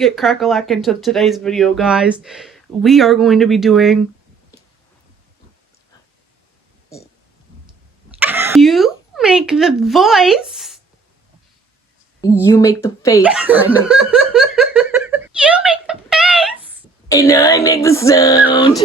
get crack-a-lack into today's video, guys. We are going to be doing... You make the voice. You make the face. I make You make the face. and I make the sound.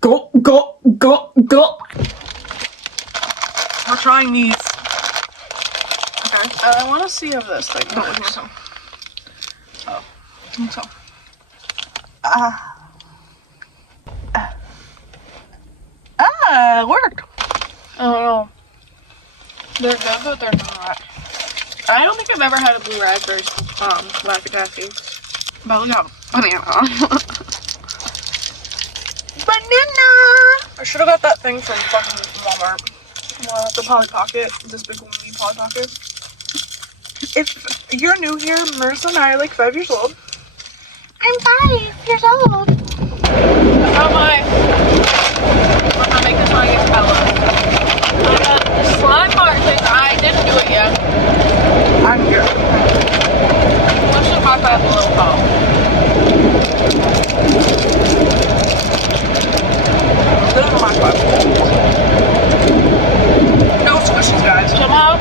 Go, go, go, go. We're trying these. Okay. I want to see if this thing works. Oh. So. It worked. I don't know. They're good, but they're not. I don't think I've ever had a blue raspberry Laffy Taffy. But we got banana. Banana! I should have got that thing from fucking Walmart. The Polly Pocket. This big one, Polly Pocket. If you're new here, Marissa and I are like 5 years old. I'm 5 years old. How am I? I'm gonna make this one against Bella. The slime bar thing, I didn't do it yet. I'm here. Let's just high five a little ball. Little high five. No squishes, guys. Somehow.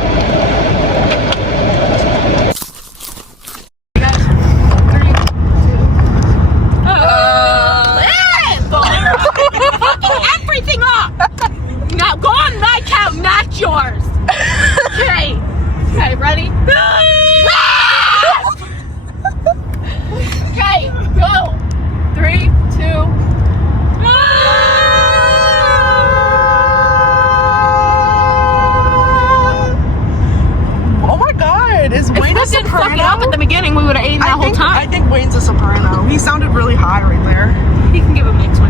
Everything off. Now go on my count, not yours. Okay. Okay, ready? Okay, go. 3, 2. Oh my god, is Wayne a If we didn't fuck it soprano? up at the beginning, we would have eaten that whole time. I think Wayne's a soprano. He sounded really high right there. He can give a mix.